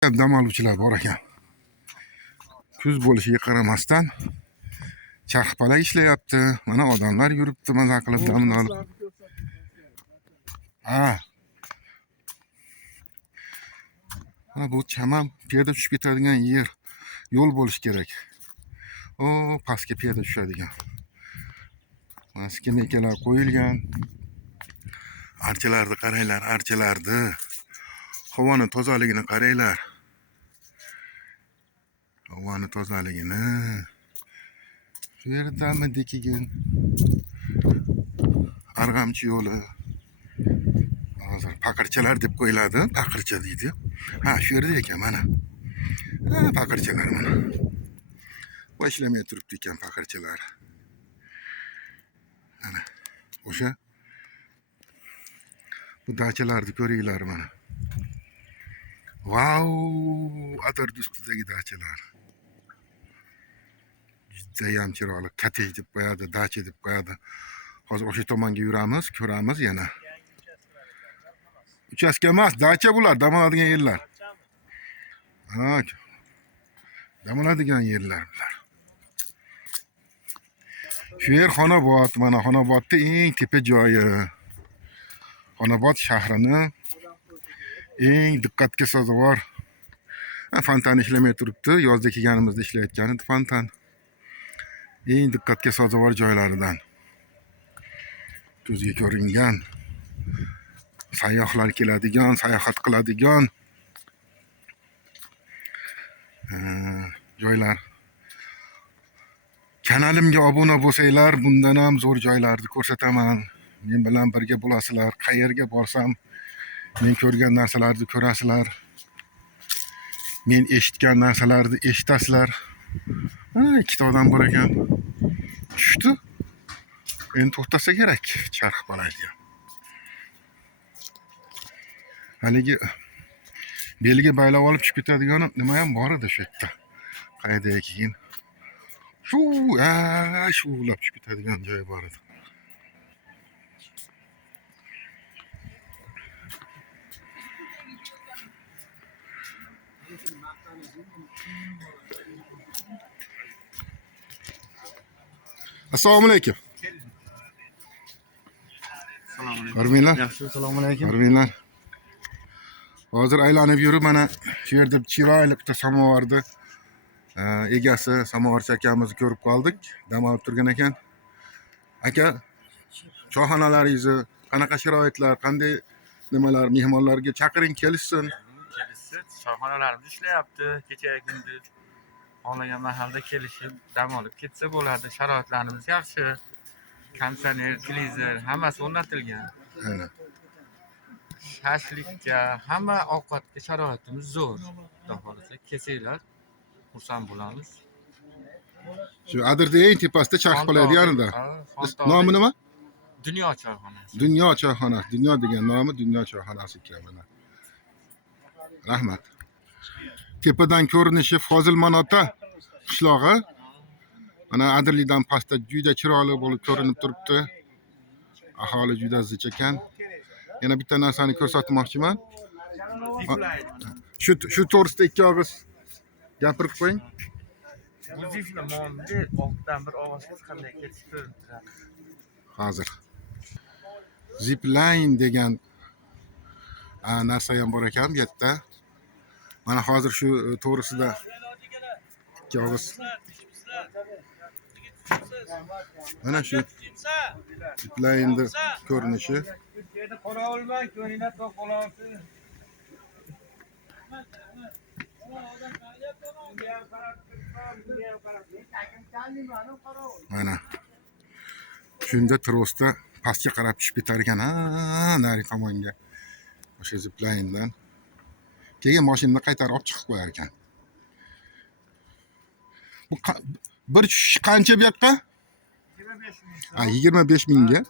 Dam oluvchilar bor ekan. Kuz bo'lishiga qaramasdan charxpalak ishlayapti. Mana odamlar yuribdi maza qilib damini olib. Ha. Mana bu chamam piyoda tushib ketadigan yer, yo'l bo'lishi kerak. O, pastga piyoda tushadigan. Mana skameykalar qo'yilgan. Archalarni qaranglar, archalarni. Havoni tozaligini qaranglar. Havoni tozaligini. Shu yerdami dekigin. Arg'amchi yo'li. Hozir paqirchalar deb qo'yiladi, paqircha deydi. Ha, shu yerda ekan mana. Ha, paqirchalar mana. Va ishlamay turibdi ekan paqirchalar. Mana o'sha bu dachalarni ko'ringlar mana. Vau, atirni ustidagi dachalar. Judayam chiroyli, kotej deb qo'yadi, dacha deb qo'yadi. Hozir o'sha tomonga yuramiz, ko'ramiz yana. Uchastka emas, dacha bular, dam oladigan yerlar. Ha, dam oladigan yerlar bular. Shu yer Xonobod, mana Xonobodda eng tepa joyi. Xonobod shahrini eng diqqatga sazovor fontan ishlamay turibdi. Yozda kelganimizda ishlayotgan edi fontan. Eng diqqatga sazovor joylaridan. Ko'zga ko'ringan, sayyohlar keladigan, sayohat qiladigan joylar. Kanalimga obuna bo'lsanglar, bundan ham zo'r joylarni ko'rsataman. Men bilan birga bo'lasizlar. Qayerga borsam, men ko'rgan narsalarni ko'rasizlar. Men eshitgan narsalarni eshitasizlar. Ikkita odam bor ekan. Tushdi. Endi to'xtasa kerak, charxpalakga. Haligi belga baylab olib chiqib ketadigan nima ham bor edi shu yerda. Qayerda keyin shuvlab chiqib ketadigan joy bor edi. Assalomu alaykum. Ko'rminglar? Yaxshi, assalomu alaykum. Ko'rminglar. Hozir aylanib yurib mana shu yerda chiroyli bitta samovarni egasi samovarchi akamizni ko'rib qoldik. Dam olib turgan ekan. Aka, choyxonalaringizni qanaqa sharoitlar, qanday nimalar, mehmonlarga chaqiring kelishsin. Kelishsin, choyxonalarimiz ishlayapti. Kecha kunduz xohlagan mahalda kelishib, dam olib ketsa bo'ladi. Sharoitlarimiz yaxshi. Konditsioner, televizor, hammasi o'rnatilgan. Aynan. Shashlikka, hamma ovqatga sharoitimiz zo'r. Xudo xolasa kelsanglar, xursand bo'lamiz. Shu Adirda eng tepasida charxpalak yanida. Nomi nima? Dunyo choyxonasi. Dunyo choyxonasi. Dunyo degan nomi Dunyo choyxonasi ekan mana. Rahmat. Tepadan ko'rinishi Fozilmon ota qishlog'i. Mana Adirlikdan pastda juda chiroyli bo'lib ko'rinib turibdi. Aholi juda zich ekan. Yana bitta narsani ko'rsatmoqchiman. Shu to'g'risida ikki og'iz gapirib qo'ying. Bu ziflamonda ortdan bir ovoz qanday ketib turadi. Hozir zipline degan narsa ham bor ekan bu yerda. Mana hozir shu to'g'risida ikki og'iz. Mana shu zipline'ni ko'rinishi. Mana shunda trosda pastga qarab tushib ketar ekan, nari tomonga. O'sha zipline'dan keyin mashinani qaytarib olib chiqib qo'yar ekan. Bu bir tushish qancha bu yoqqa? 25 mingga.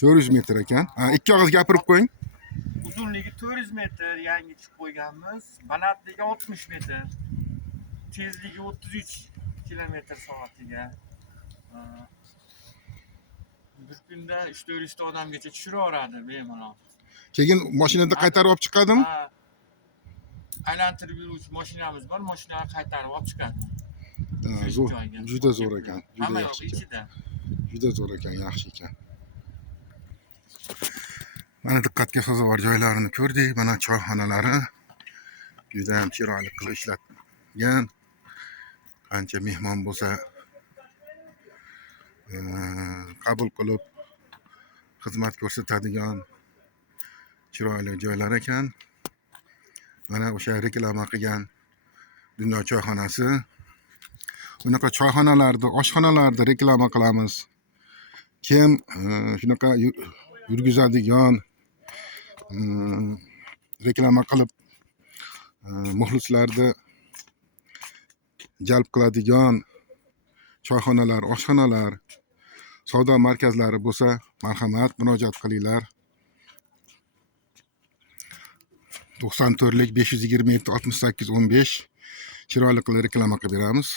400 metr ekan. Ikki og'iz gapirib qo'ying. Uzunligi 400 metr, yangi chiqib qo'yganmiz. Balandligi 60 metr. Tezligi 33 km/soatiga. Bir kunda 3-400 ta odamgacha tushiraveradi bemalol. Keyin mashinada qaytarib olib chiqadimi? aylantirib yuruvchi mashinamiz bor. Mashinani qaytarib olib chiqadi. Ha, Shu zo'r, joyga. juda zo'r ekan. Juda Hamma yaxshi yo'q ekan. ichida. Juda zo'r ekan, yaxshi ekan. Mana diqqatga sazovor joylarini ko'rdik. Mana choyxonalari juda ham chiroyli qilib ishlatgan. Qancha mehmon bo'lsa qabul qilib xizmat ko'rsatadigan chiroyli joylar ekan. Mana o'sha reklama qilgan Dunyo choyxonasi. Bunaqa choyxonalarni, oshxonalarni reklama qilamiz. Kim shunaqa yurgizadigan, reklama qilib muxlislarni jalb qiladigan choyxonalar, oshxonalar, savdo markazlari bo'lsa, marhamat murojaat qilinglar. 94lik 527 68 15 chiroyli qilib reklama qilib beramiz.